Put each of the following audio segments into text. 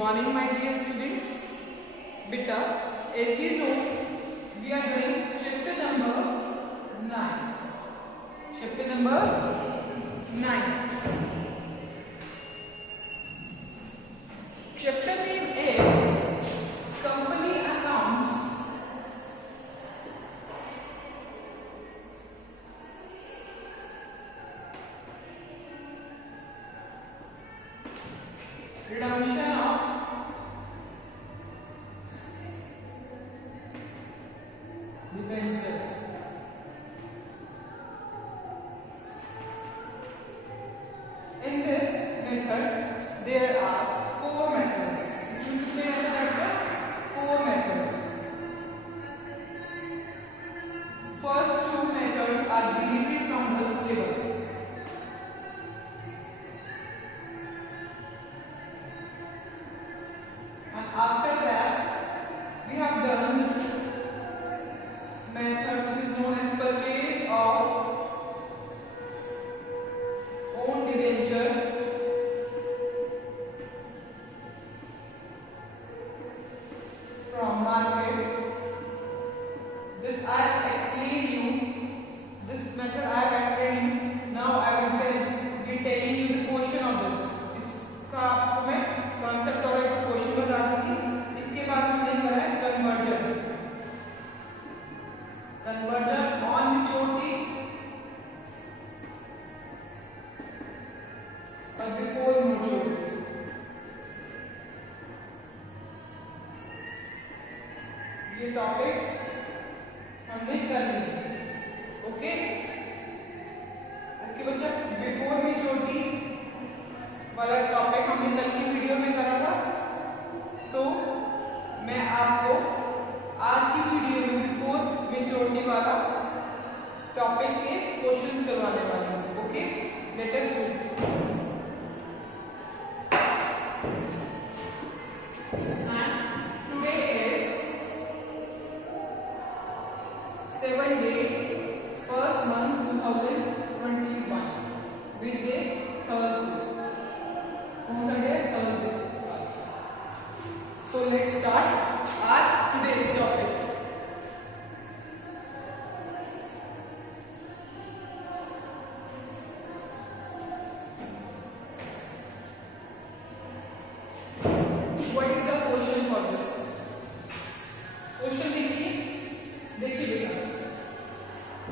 morning, my dear students. Beta, as you know, we are doing chapter number 9. Chapter number 9. Chapter name is Company Accounts. Redemption of debenture. In this method, there are 4 methods. You say that 4 methods. First 2 methods are deleted from the syllabus. And after that, we have done method which is known as purchase of own debenture from market. This I have explained you. This method I have explained you. Now I will be telling you the question of this. इसका आपको मैं concept और एक question बता दूंगी. इसके बाद हमने करा है conversion. Conversion on maturity or before maturity. ये टॉपिक हमने कर लिया. ओके ओके बच्चा, बिफोर मेच्योरिटी वाला टॉपिक हमने कल की वीडियो में करा था. सो मैं आपको आज की वीडियो में बिफोर मेच्योरिटी वाला टॉपिक के क्वेश्चंस करवाने वाला हूँ. Okay, let us do. So let's start our today's topic. What is the question for this? Question देखिए बेटा,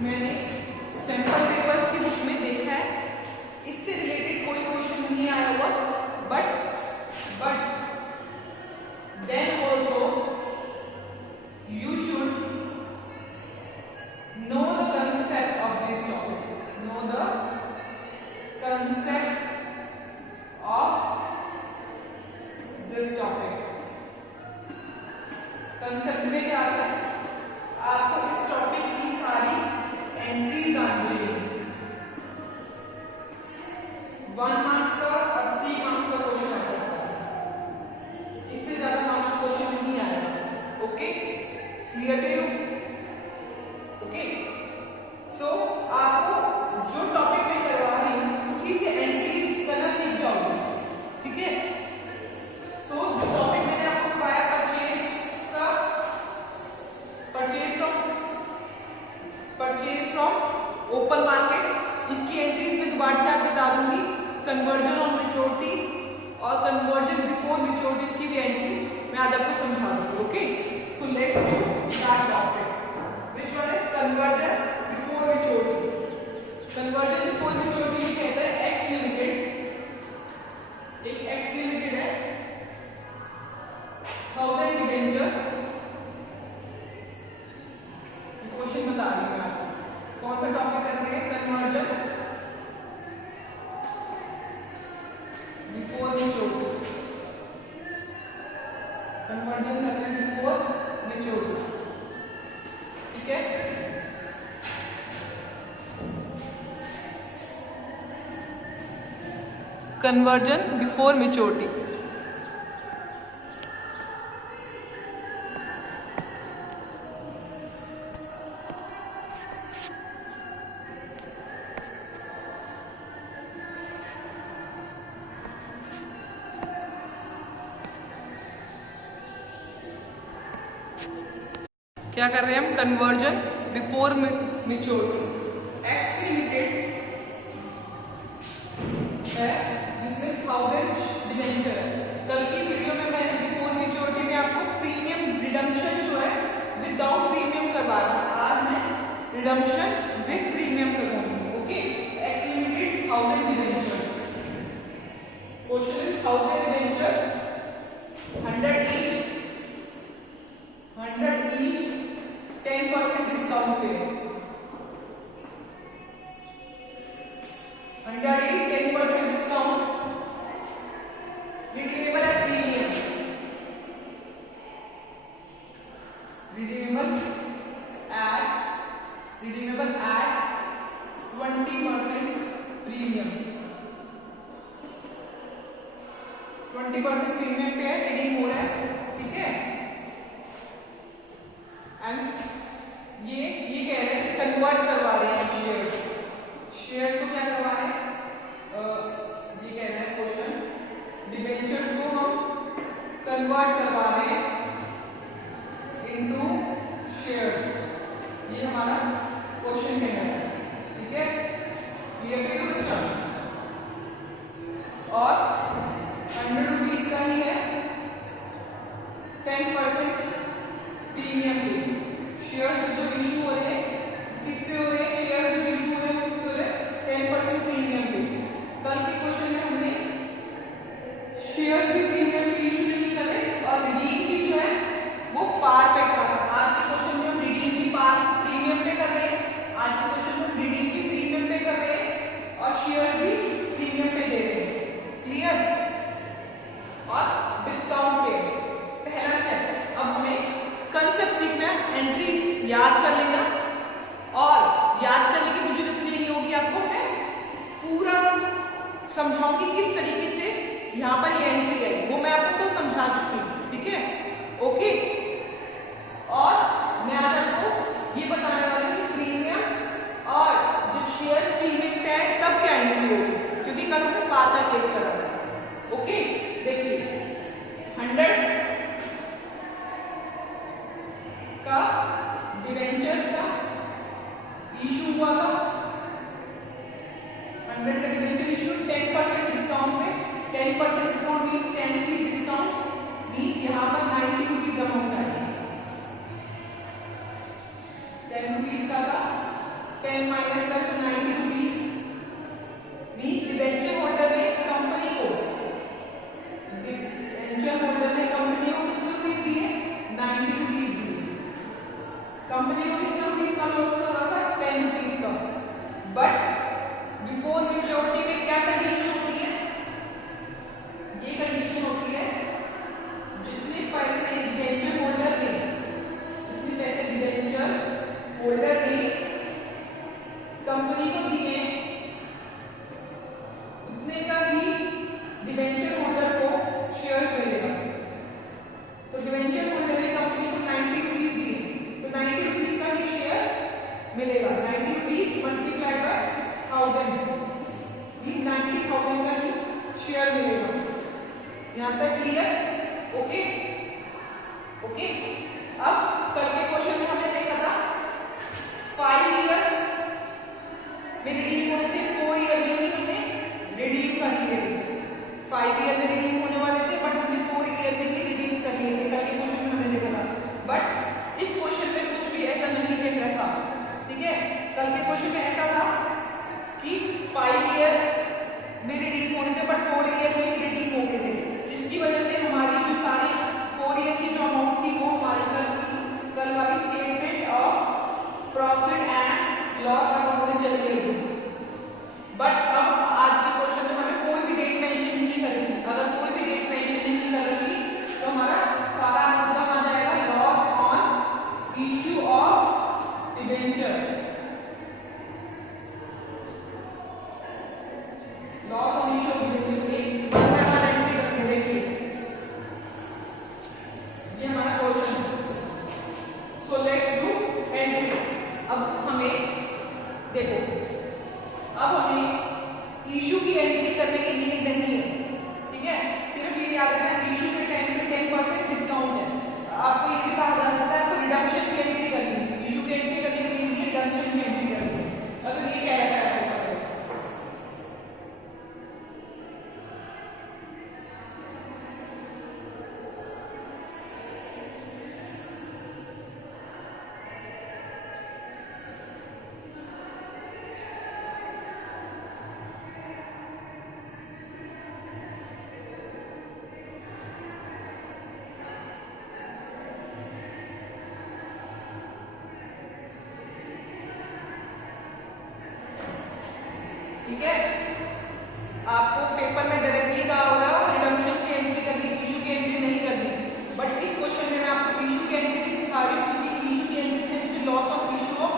मैंने सैंपल पेपर्स की बुक में देखा है, इससे रिलेटेड कोई क्वेश्चन नहीं आया हुआ, but then also you should know the concept of this topic. Know the concept of this topic. Concept में क्या आता है? आपको इस टॉपिक की सारी एंट्रीज आनी चाहिए. 1 मार्क्स का और 3 मार्क्स का क्वेश्चन आ सकता है. इससे ज्यादा मार्क्स क्वेश्चन नहीं आएगा. Okay, clear to you? Okay, so आपको जो टॉपिक में करवा रही हूं उसी से एंट्रीज करना सीख जाओगे. ठीक है? सो जो टॉपिक मैंने आपको करवाया परचेज फ्रॉम ओपन मार्केट, इसकी एंट्रीज में दोबारा से आपको बता दूंगी. कन्वर्जन ऑन मेच्योरिटी और कन्वर्जन बिफोर मेच्योरिटी, इसकी भी एंट्री मैं आज आपको समझा दूंगी. Okay, so let's do that topic. Which one is conversion before maturity. Conversion before maturity में कहता है एक्स लिमिटेड, एक एक्स लिमिटेड है 1000 डिबेंचर. क्वेश्चन बता रही हूं मैं आपको. कौन सा टॉपिक कर रहे हैं? Conversion before maturity. कन्वर्जन करते हैं बिफोर मेच्योरिटी. ठीक है? Conversion before maturity. क्या कर रहे हैं हम? Conversion before maturity. X limited है जिसमें 1000 डिबेंचर है। कल की वीडियो में मैंने बिफोर मैच्योरिटी में आपको प्रीमियम रिडम्पशन जो है विदाउट प्रीमियम करवा रहा। आज मैं रिडम्पशन विद प्रीमियम करवाऊंगी। Okay, X limited 1000 debentures. Question is 1000 debenture 100 each 10% discount पे 100 each 10% डिस्काउंट। रिडीमेबल है premium, redeemable at 20% premium. 20% premium पे रिडीम हो रहा है, ठीक है। एंड ये कह रहे हैं कि कन्वर्ट करवा रहे हैं शेयर को क्या करवा रहे हैं? ये कह रहे हैं क्वेश्चन डिबेंचर्स को हम कन्वर्ट करवा रहे हैं इनटू शेयर्स। ये हमारा क्वेश्चन कह रहा है, ठीक है। क्लियर है बच्चा? और 100 रुपीज का ही है 10% प्रीमियम पे। शेयर जो इशू हो रहे हैं किस पे हो रहे हैं? शेयर जो इशू हो रहे हैं किस पे हो रहे हैं? 10% प्रीमियम पे। कल के क्वेश्चन में हमने शेयर भी प्रीमियम पे इशू नहीं करे और रिडीम भी जो है वो पार पे कर रहा है। आज के क्वेश्चन में हम रिडीम भी पार प्रीमियम पे कर रहे हैं। आज के क्वेश्चन में रिडीम भी प्रीमियम पे कर रहे हैं और शेयर भी प्रीमियम पे दे रहे हैं। क्लियर? और डिस्काउंट पे पहला स्टेप। अब हमें कंसेप्ट सीखना है, एंट्रीज याद कर लेना और याद करने की मुझे जरूरत नहीं होगी आपको। मैं पूरा समझाऊंगी किस तरीके से यहाँ पर ये एंट्री है, वो मैं आपको कल समझा चुकी हूँ, ठीक है। ओके, और मैं आज आपको ये बताने वाली हूँ प्रीमियम और जब शेयर प्रीमियम पे आए तब क्या एंट्री होगी, क्योंकि कल हमने पार का केस करा था। ओके, देखिए 100 का डिबेंचर का इशू हुआ था। 100 का डिबेंचर इशू 10% डिस्काउंट पे। 10% discount means 10 rupees discount means यहाँ पर 90 रुपीज अमाउंट आएगा। 10 रुपीज का था, 10 माइनस का तो 90 रुपीज मींस डिबेंचर होल्डर ने कंपनी को कितने रुपीज दिए? 90 रुपीज दिए। कंपनी को कितना रुपीज का लॉस हो रहा था? 10 रुपीज का। बट बिफोर मैच्योरिटी में क्या कंडीशन होती है? ये कंडीशन होती है जितने पैसे डिबेंचर होल्डर ने कंपनी को दिए उतने का ही डिबेंचर होल्डर को शेयर मिलेगा। तो डिबेंचर होल्डर ने कंपनी को 90 रुपीज दिए तो 90 रुपीज का ही शेयर मिलेगा। 90 रुपीज मल्टीप्लाई बाय 1000 90,000 का ही शेयर मिलेगा। यहां तक क्लियर? Okay okay. अब कल के क्वेश्चन में हमने देखा था 5 इयर्स में रिडीम होने थे, 4 ईयर में ही हमने रिडीम कर लिए थे। 5 ईयर में रिडीम होने वाले थे बट हमने 4 ईयर में ही रिडीम कर लिए थे। कल के क्वेश्चन में हमने देखा था। बट इस क्वेश्चन में कुछ भी ऐसा नहीं लिख रखा, ठीक है। कल के क्वेश्चन में ऐसा था कि 5 ईयर में रिडीम होने थे बट 4 ईयर में ही रिडीम हो गए थे, जिसकी वजह से हमारी जो सारी 4 ईयर की जो अमाउंट थी वो हमारी कल वाली statement of profit and loss account में चली गई थी। बट अब आज के क्वेश्चन में हमें कोई भी डेट मेंशन नहीं करनी। अगर कोई भी ठीक है, आपको पेपर में डायरेक्टली कहा होगा रिडम्पशन की एंट्री करनी, इशू की एंट्री नहीं करनी, बट इस क्वेश्चन में मैं आपको इशू की एंट्री सिखा रही हूँ, क्योंकि इशू की एंट्री से मुझे loss of issue of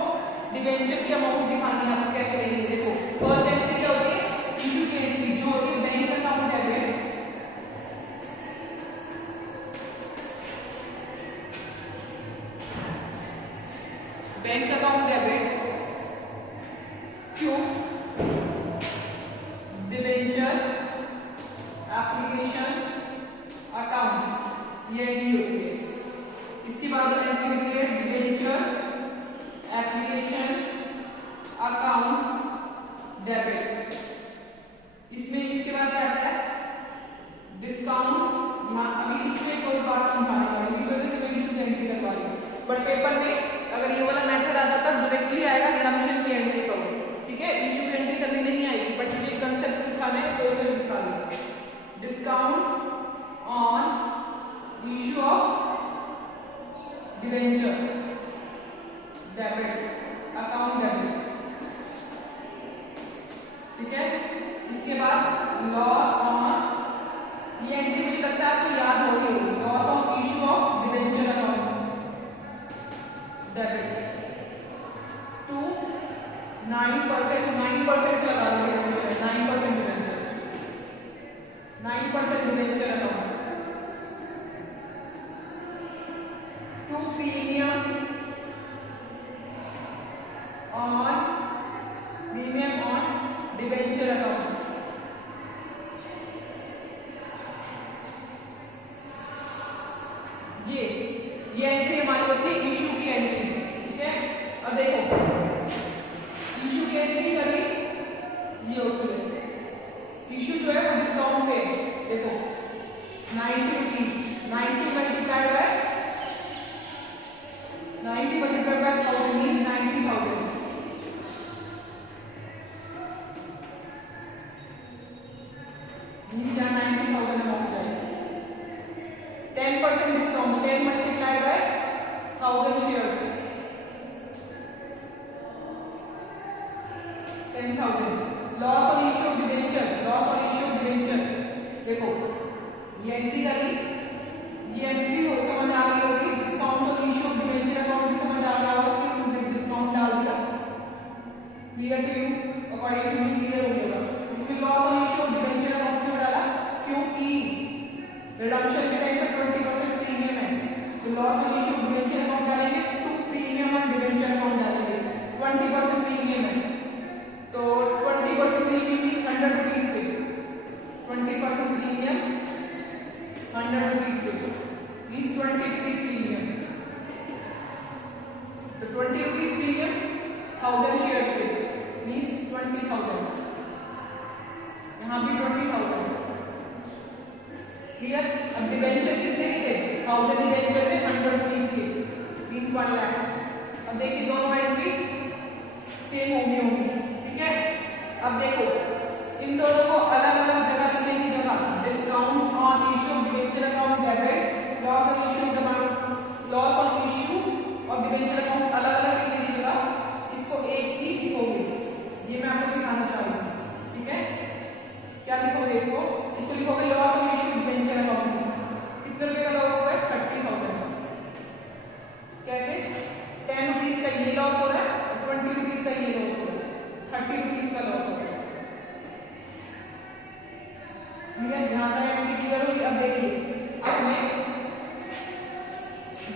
debenture की अमाउंट दिखानी है, आपको कैसे लेंगे। देखो फर्स्ट एंट्री क्या होती है, इशू की एंट्री जो होती है bank account debit, bank account debit Q debenture application account, ये एंट्री होती है। इसके बाद एंट्री होती है डिबेंचर एप्लीकेशन अकाउंट डेबिट। इसमें इसके बाद क्या आता है, डिस्काउंट। अभी इसमें कोई बात समझाने वाली, इस वजह से मैं इशू की एंट्री करवा रही हूँ, बट पेपर में अगर ये वाला मेथड आता तो डायरेक्टली आएगा रिडम्पशन की एंट्री करो, ठीक है, इशू की एंट्री करनी नहीं आएगी, बट ये कंसेप्ट सिखाने हैं तो इसे दिखा दूंगा। Discount on issue of debenture debit account debit, ठीक है। इसके बाद लॉस ऑन, ये एंट्री मुझे लगता है आपको याद होगी, loss on issue of debenture account debit to 9%, 9% लगा देंगे, 9% debenture, 9% debenture account to premium on debenture account. ये एंट्री हमारी होती है इशू की एंट्री, ठीक है। अब देखो इशू की एंट्री करी, ये होती है इशू जो है वो डिस्काउंट पे, देखो 90 rupees, 90 multiplied by 90 multiplied by 1000 means 90,000, means यहाँ 90,000 अमाउंट है। 10% discount, 10 multiplied by 1000 shares, 10,000। Loss on issue of debenture, loss on issue of debenture, देखो ये एंट्री करी, ये एंट्री हो समझ आ गई होगी। Discount on issue of debenture account भी समझ आ गया होगा कि हमने डिस्काउंट डाल दिया, clear to you, according to me clear हो गया। इसमें loss on issue of debenture account क्यों डाला, क्योंकि रिडम्पशन के टाइम पर 20% प्रीमियम है, तो loss on issue of debenture account डालेंगे, to premium on debenture account डालेंगे, 20% प्रीमियम है, तो 20% प्रीमियम मींस 100 रुपीज पे, 20% प्रीमियम 100 रुपीज पे मींस 20 रुपीज प्रीमियम, तो 20 रुपीज प्रीमियम 1000 शेयर पे मींस 20,000, यहाँ भी 20,000, क्लियर। अब डिबेंचर कितने के थे, 1000 डिबेंचर थे 100 रुपीज के, मींस 1 लाख। अब देखिए दोनों एंट्री सेम होंगी, ठीक है। अब देखो इन दोनों को अलग अलग जगह लिखने की जगह discount on issue of debenture account debit, loss on issue of debenture account अलग अलग लिखने की जगह इसको एक ही लिखोगे, ये मैं आपको सिखाना चाह रही हूँ, ठीक है। क्या लिखोगे इसको लिखोगे loss on issue debenture account, कितने रुपए का लॉस हुआ है, 30,000 का। कैसे, 10 रुपीज का ये लॉस हो रहा है और 20 रुपीज का ये लॉस हो रहा है, 30 रुपीज का लॉस हो रहा है, ठीक है। यहाँ तक एंट्री क्लियर होगी। अब देखिए अब मैं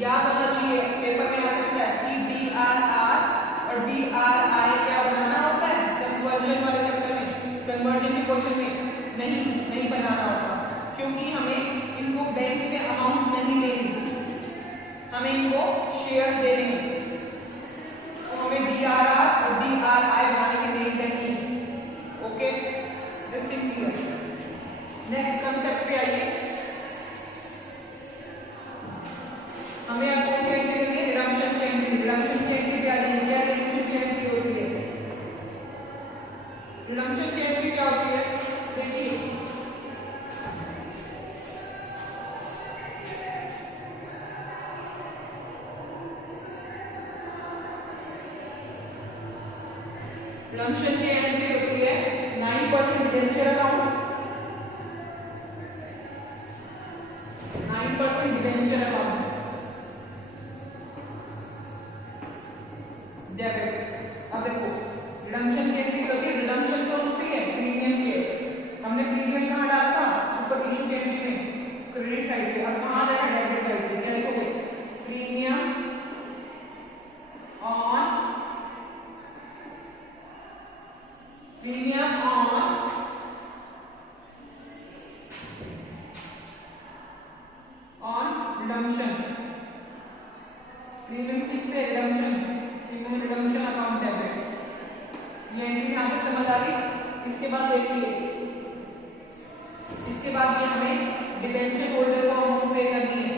याद होना चाहिए, पेपर में आ सकता है कि DRR और DRI क्या बनाना होता है, कन्वर्जन वाले चैप्टर में, कन्वर्जन के क्वेश्चन में नहीं बनाना होता, क्योंकि हमें इनको बैंक से अमाउंट नहीं लेनी, हमें इनको शेयर देने हैं, तो हमें DRR और DRI बनाने की नहीं देनी, okay, this is clear. Next concept पे आइए, हमें अब कौन सी एंट्री करनी है, रिडम्पशन की एंट्री। रिडम्पशन की एंट्री क्या है, रिडम्पशन की एंट्री होती है, रिडम्पशन की एंट्री क्या होती है, देखिए रिडम्पशन की एंट्री होती है 9% debenture account, 9% debenture account debit. अब देखो रिडम्पशन की एंट्री करके, रिडम्पशन तो उसकी है प्रीमियम की है, हमने प्रीमियम कहाँ डाला था ऊपर इशू की एंट्री में क्रेडिट साइड से, अब कहाँ जाएगा डेबिट साइड से, क्या लिखोगे premium on, premium on redemption, premium किस पे redemption, premium redemption account debit. ये एंट्री यहाँ तक समझ आ गई। इसके बाद देखिए, इसके बाद ये हमें डिबेंचर होल्डर को अमाउंट पे करनी है।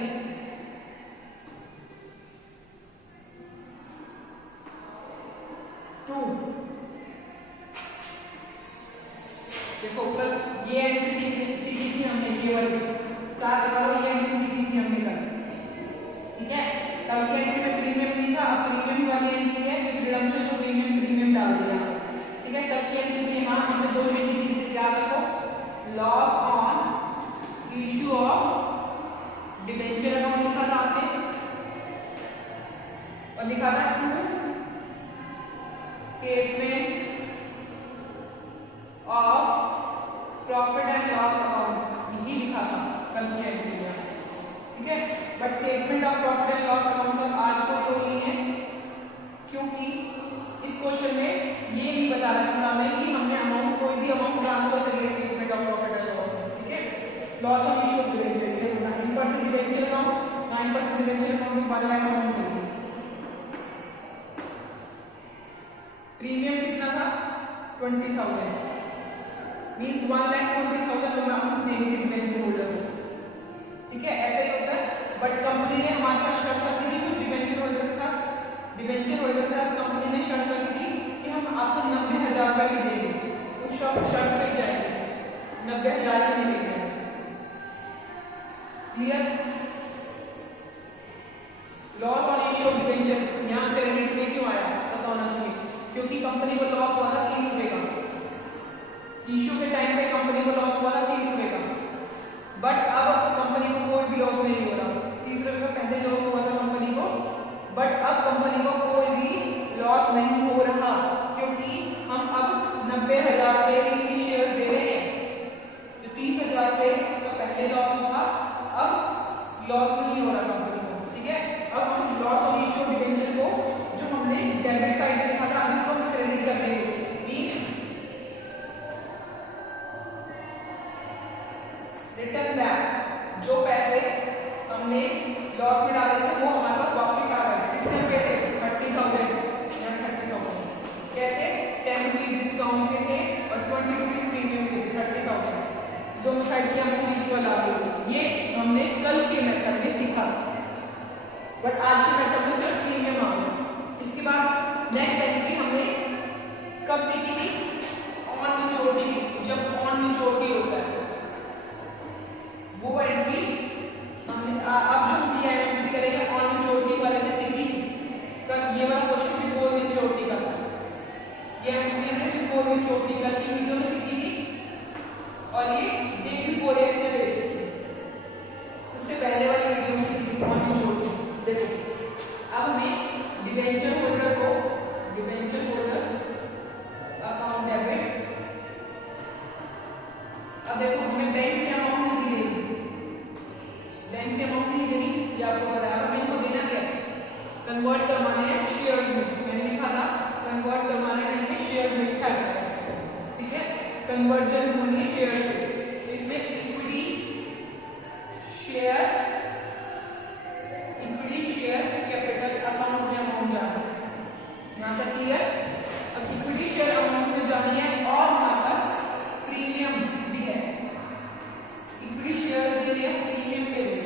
देखो कल ये एंट्री सीखी थी हमने, ये वाली स्टार करो, ये एंट्री सीखी थी हमने कल, ठीक है। तब ये एंट्री में प्रीमियम नहीं था, अब प्रीमियम वाली एंट्री है कि रिडम्पशन को प्रीमियम डाल दिया, ठीक है। तब की एंट्री में यहाँ हमने दो एंट्री की थी, क्या रखो loss on issue of debenture account लिखा था आपने, और लिखा था statement of profit and loss account, यही लिखा था कल की एंट्री में, ठीक है। But statement of profit and loss account का आज कोई वो नहीं है, क्योंकि इस क्वेश्चन में ये नहीं बता रखा हमें कि हमने अमाउंट कोई भी अमाउंट ट्रांसफर करिए statement of profit and loss, ठीक है। Loss on issue of debenture, देखो 9% डिबेंचर अकाउंट, 9% डिबेंचर अकाउंट में 1 लाख अमाउंट होगी, प्रीमियम कितना था 20,000, मींस 1,20,000 अमाउंट देंगे डिबेंचर होल्डर को, ठीक है। ऐसा ही होता है। बट कंपनी ने हमारे साथ शर्त रखी थी कुछ डिबेंचर होल्डर का, डिबेंचर होल्डर का कंपनी ने शर्त रखी थी कि हम आपको 90,000 रुपए की देंगे, उस शर्त पे जाएंगे 90,000 ही मिलेंगे, clear. Loss on issue of debenture यहाँ क्रेडिट में क्यों आया पता होना चाहिए, क्योंकि कंपनी को लॉस हुआ था 30 रुपए का, इशू के टाइम पे कंपनी को लॉस हुआ था 30 रुपए का, बट अब कंपनी को कोई भी लॉस नहीं हो रहा, 30 रुपए का पहले लॉस हुआ था कंपनी को, बट अब कंपनी को कोई भी लॉस नहीं हो रहा, क्योंकि हम अब 90,000 रुपए की शेयर दे रहे हैं, तो 30,000 रुपए का पहले लॉस हुआ, अब लॉस नहीं हो रहा कंपनी को, ठीक है। अब हम loss on issue of debenture को जो हमने डेबिट साइड में लिखा था इसको हम क्रेडिट कर देंगे, रिटर्न बैक, जो पैसे हमने लॉस में डाले थे वो हमारे पास वापस आ गए, कितने रुपए थे 30,000 या 30,000, कैसे 10 रुपीज डिस्काउंट के थे और 20 रुपीज प्रीमियम के 30,000, दोनों साइड की अमाउंट इक्वल आ गई। ये हमने कल के मेथड में सीखा, बट आज के मेथड में सिर्फ प्रीमियम आ गया। इसके बाद नेक्स्ट एंट्री हमने कब सीखी थी, ऑन मैच्योरिटी, जब ऑन मैच्योरिटी होता है वो एंट्री हमने अब जो हम एंट्री करेंगे ऑन मैच्योरिटी वाले में सीखी, कल ये वाला क्वेश्चन बिफोर मैच्योरिटी का था, ये एंट्री हमने बिफोर मैच्योरिटी कल की वीडियो में सीखी थी, और ये डे बिफोर यस्टरडे उससे पहले वाली वीडियो में सीखी ऑन मैच्योरिटी। देखो अब हमें डिबेंचर होल्डर को, डिबेंचर होल्डर अकाउंट डेबिट, अब देखो हमें बैंक से अमाउंट नहीं देनी, बैंक से अमाउंट नहीं देनी, ये आपको पता है। हमें इनको देना क्या है, कन्वर्ट करवाने हैं शेयर में, मैंने लिखा था कन्वर्ट करवाने हैं शेयर में लिखा है, ठीक है। कन्वर्जन होनी है शेयर से, इसमें equity share, equity share capital account में अमाउंट जाना, यहाँ तक क्लियर। अब इक्विटी शेयर अमाउंट में जानी है और हमारे पास प्रीमियम भी है, इक्विटी शेयर के लिए प्रीमियम के लिए,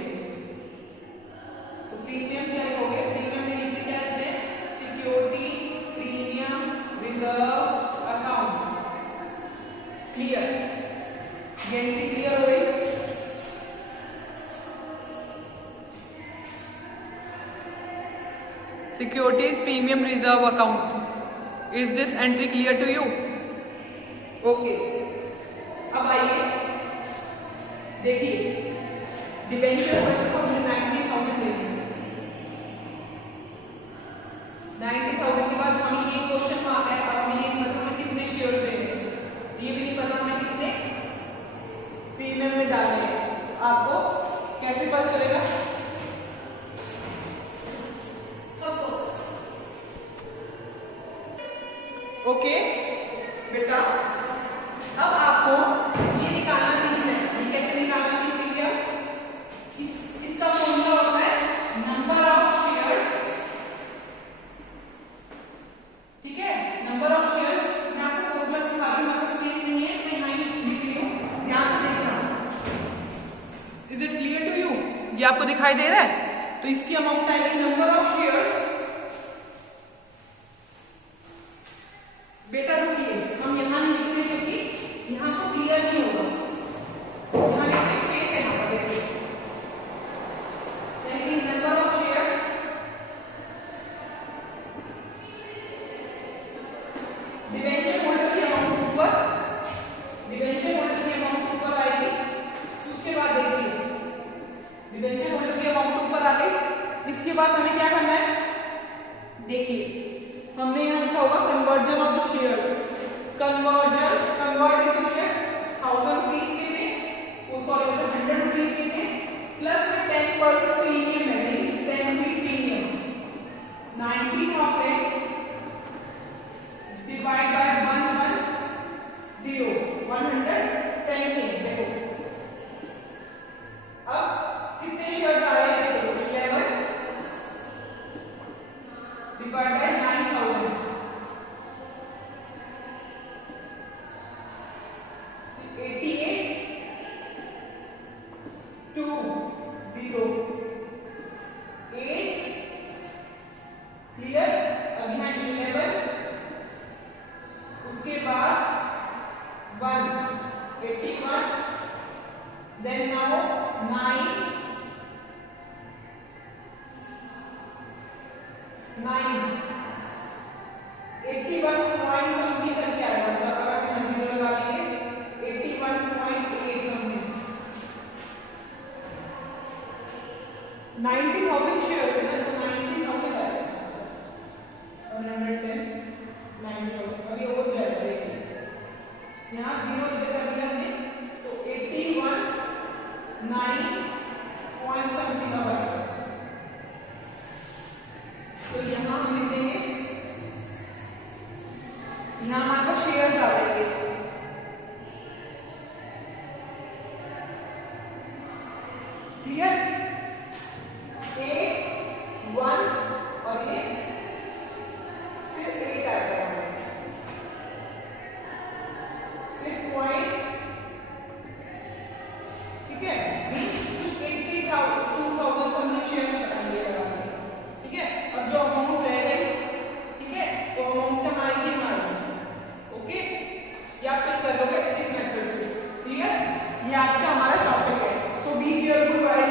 तो प्रीमियम क्या लिखोगे, प्रीमियम में लिखते क्या लिखते हैं security premium reserve account, clear. ये एंट्री क्लियर हो गई। Securities Premium Reserve Account. Is this entry clear to you? Okay, अब आइए देखिए, डिबेंचर होल्डर को हमने 90,000 ले लिया। 90,000 के बाद हमें ये क्वेश्चन मांगा है, अब हमें ये मतलब हमें कितने शेयर देने, ये भी नहीं पता हमें कितने प्रीमियम में डालने हैं। आपको कैसे पता चलेगा? सबको ओके बेटा, अब आपको ये निकालना सीखना है। ये कैसे निकालना सीख लिया? इसका फॉर्मूला होता है नंबर ऑफ शेयर्स, ठीक है, नंबर ऑफ शेयर्स। मैं आपको फॉर्मूला सिखा रही हूँ, आपको स्पेस नहीं है, मैं यहाँ लिख रही हूँ, ध्यान से देखना। Is it clear to you? ये आपको दिखाई दे रहा है? तो इसकी अमाउंट आएगी नंबर ऑफ शेयर्स। बेटा रुकिए, हम यहाँ नहीं लिखते क्योंकि यहाँ तो क्लियर नहीं होगा, यहाँ लिखते स्पेस है, यहाँ पर देखिए, यानी number of shares debenture holder की अमाउंट ऊपर, डिबेंचर होल्डर की अमाउंट ऊपर आएगी। उसके बाद देखिए, डिबेंचर होल्डर की अमाउंट ऊपर आ गई। इसके बाद हमें क्या करना है? देखिए, हमने यहाँ लिखा होगा conversion of the shares, conversion, convert into share 1000 rupees के थे, वो सॉरी मतलब 100 रुपीज के थे, प्लस में 10% प्रीमियम है, means 10 rupees premium, 90,000 divide by 110, 110 के। देखो अब कितने शेयर आ रहे हैं? देखो 11 डिवाइड बाय 9,000, 88, 2, 0, 8, क्लियर? अब यहाँ 11, उसके बाद 1, 81, देन नाउ 9, 81 पॉइंट समथिंग करके आएगा, मतलब अगर हम 0 लगा लेंगे 81.8 समथिंग। 90,000 शेयर्स है ना, तो 90,000 आएगा, 110, 90,000, अभी वो हो जाएगा। देखिए यहाँ 0 इधर कर दिया हमने, तो 81, 9 पॉइंट समथिंग अब आएगा। तो यहाँ हम लिख देंगे, यहाँ हमारे पास शेयर आ जाएंगे, ठीक है, 8, 1 और ये फिर 8 आएगा, फिर पॉइंट, ठीक है, कुछ 82,000 समथिंग शेयर बताएंगे, ठीक है। अब जो अमाउंट रह गई, ठीक है, तो अमाउंट कम आएगी, ओके, या फिर कर लोगे इस मेथड से, क्लियर? ये आज का हमारा टॉपिक है। So be careful while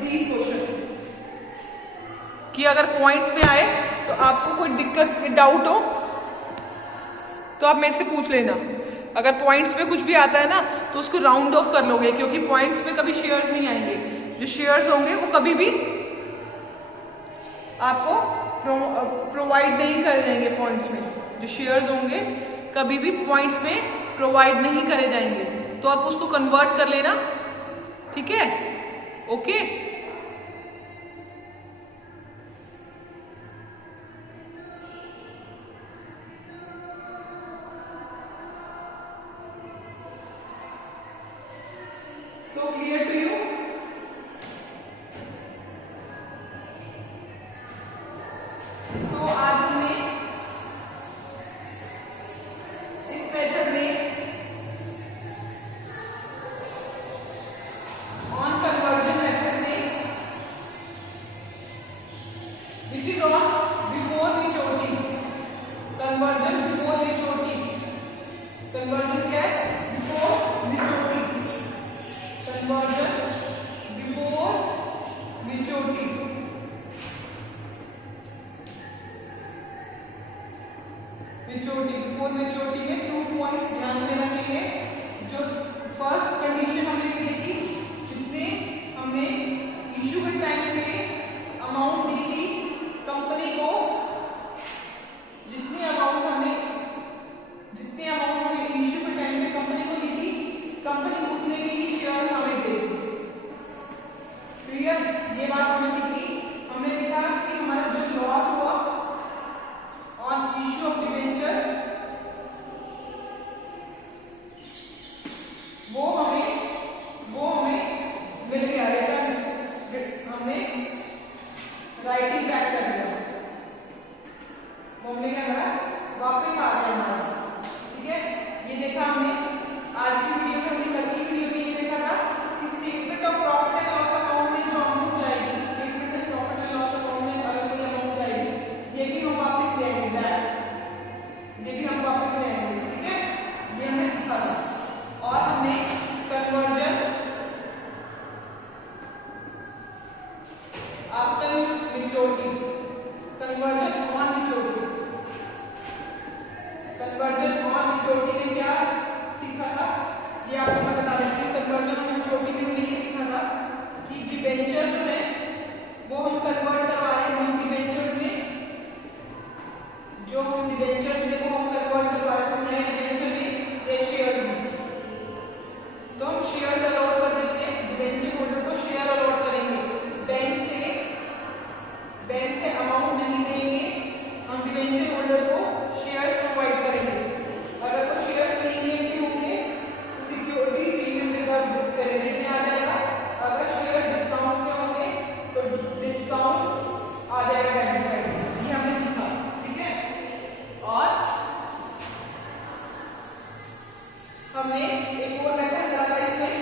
these question, कि अगर पॉइंट्स में आए तो आपको कोई दिक्कत, डाउट हो तो आप मेरे से पूछ लेना। अगर पॉइंट्स में कुछ भी आता है ना तो उसको राउंड ऑफ कर लोगे, क्योंकि पॉइंट्स में कभी शेयर्स नहीं आएंगे। जो शेयर्स होंगे वो कभी भी आपको प्रोवाइड नहीं कर जाएंगे पॉइंट्स में, जो शेयर्स होंगे कभी भी पॉइंट्स में प्रोवाइड नहीं करे जाएंगे, तो आप उसको कन्वर्ट कर लेना, ठीक है, okay. So clear to you? So आज हमने इस मेथड में ऑन कन्वर्जन मेथड में this is on before maturity, conversion before maturity, conversion क्या है? Before maturity, conversion before maturity. Maturity, before maturity में 2 पॉइंट्स ध्यान में रखेंगे। जो फर्स्ट कंडीशन हमने ये देखी, जितने हमने इश्यू के टाइम पे अमाउंट दी थी कंपनी को, जितने अमाउंट हमने इश्यू के टाइम पे कंपनी को दी थी, कंपनी उतने के ही शेयर हमें देगी। क्लियर? ये बात हमने सीखी। हमने देखा कि हमारा जो लॉस हुआ ऑन इश्यू ऑफ डिबेंचर, वो हमें मिल गया, रिटर्न हमने राइटिंग बैक कर दिया, वो हमने क्या करा, वापस आ गया हमारा। ठीक है, ये देखा हमने आज की वीडियो में। हमने कल की वीडियो में ये देखा था कि statement of profit and loss account में जो अमाउंट आएगी, statement of profit and loss account में अगर कोई अमाउंट आएगी, ये भी हम वापस ले आएंगे बैक, ये भी हम वापस ले आएंगे। ठीक है, ये हमने सीखा था। और हमने conversion after maturity, conversion on maturity, conversion on maturity में क्या सीखा था, ये आपको मैं बता देती हूँ। कन्वर्जन ऑन मैच्योरिटी में हमने ये सीखा था कि डिबेंचर जो है वो हम कन्वर्ट करवा रहे हैं न्यू डिबेंचर में। जो डिबेंचर थे वो हम कन्वर्ट करवा रहे हैं नए डिबेंचर में या शेयर में। तो हम शेयर अलॉट कर देते हैं, डिबेंचर होल्डर को शेयर अलॉट करेंगे। बैंक से अमाउंट नहीं देंगे, हम डिबेंचर होल्डर को शेयर्स प्रोवाइड करेंगे। अगर वो शेयर्स प्रीमियम के होंगे तो सिक्योरिटी प्रीमियम रिजर्व क्रेडिट में आ जाएगा। अगर शेयर डिस्काउंट में होंगे तो डिस्काउंट आ जाएगा डेबिट साइड में। ये हमने सीखा। ठीक है, और हमने एक और मेथड करा था इसमें,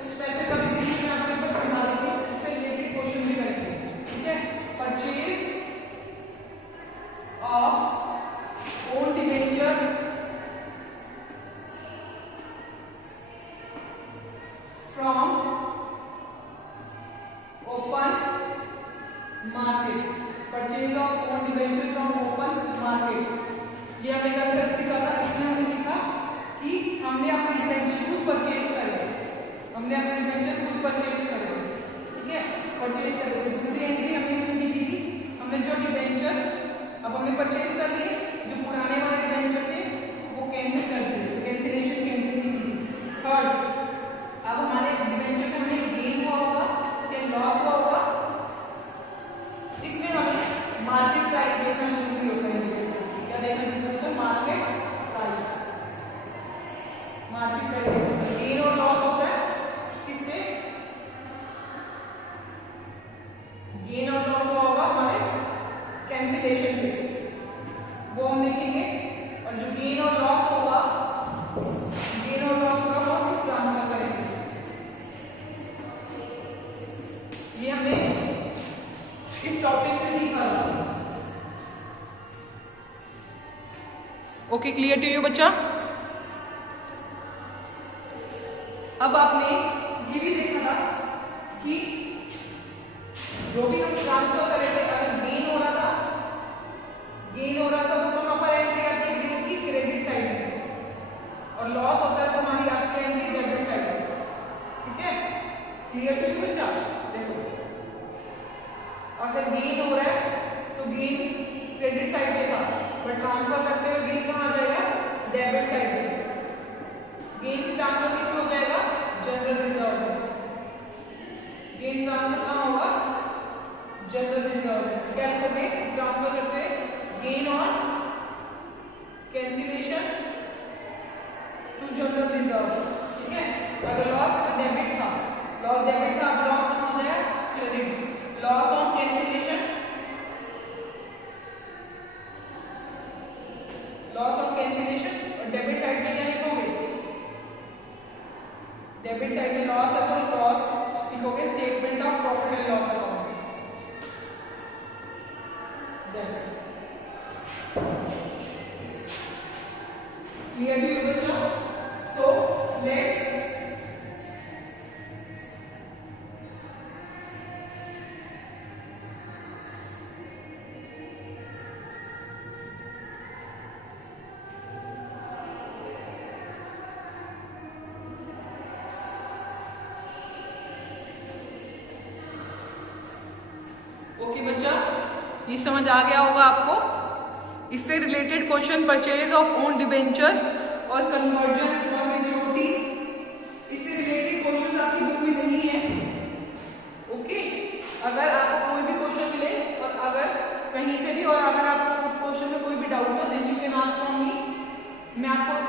उस मेथड का भी बीच में आपके ऊपर समझा देती हूँ, उससे रिलेटेड क्वेश्चन भी करेंगे। ठीक है, purchase of own debenture from open market, purchase of own debenture from open market. ये हमने कल सीखा था। इसमें हमने सीखा कि हमने अपने डिबेंचर खुद परचेज करे, हमने अपने डिबेंचर खुद परचेज करे। ठीक है, परचेज करे। दूसरी एंट्री हमने इसमें लिखी थी, हमने जो डिबेंचर अब हमने परचेज कर लिए, जो पुराने वाले डिबेंचर थे वो कैंसिल कर दिए, कैंसिलेशन की एंट्री थी। थर्ड, अब हमारे डिबेंचर में हमें गेन हुआ होगा या लॉस हुआ होगा, इसमें हमें मार्केट प्राइस देखना जरूरी होता है। क्या देखना जरूरी होता है? Market price, market price. Gain और लॉस होता है किसमें? गेन और लॉस हुआ होगा हमारे कैंसिलेशन पे, वो हम देखेंगे। और जो गेन और लॉस होगा, गेन और लॉस होगा वो हम ट्रांसफर करेंगे। ये हमने इस टॉपिक से सीखा। ओके, क्लियर टू यू बच्चा? अब आपने ये भी देखा था कि जो भी हम ट्रांसफर करे थे, अगर गेन हो रहा था तो कहां पर एंट्री आती है? गेन की क्रेडिट साइड में, और लॉस होता है तो हमारी आती है एंट्री डेबिट साइड में। ठीक है, क्लियर टू यू बच्चा? देखो, अगर गेन हो रहा है तो गेन क्रेडिट साइड पे था, बट ट्रांसफर करते हुए गेन कहां आ जाएगा? डेबिट साइड पे। गेन की ट्रांसफर किसमें हो जाएगा? जनरल रिजर्व में। गेन ट्रांसफर कहां होगा? जनरल रिजर्व में। क्या लिखोगे ट्रांसफर करते? Gain on cancellation to general reserve. ठीक है, अगर लॉस डेबिट था, लॉस डेबिट था, अब लॉस कहां हो गया? Credit. Loss on cancellation, loss on cancellation, और डेबिट साइड में क्या लिखोगे? डेबिट साइड में लॉस है तो लॉस लिखोगे, statement of profit and loss account. Clear to you bachcho? So let's okay बच्चा, ये समझ आ गया होगा आपको। इससे related question purchase of own debenture और कन्वर्जन और मेच्योरिटी, इससे रिलेटेड क्वेश्चन आपकी बुक में नहीं है। ओके, अगर आपको कोई भी क्वेश्चन मिले और अगर कहीं से भी, और अगर आपको उस क्वेश्चन में कोई भी डाउट है, then you can ask from me. मैं आपको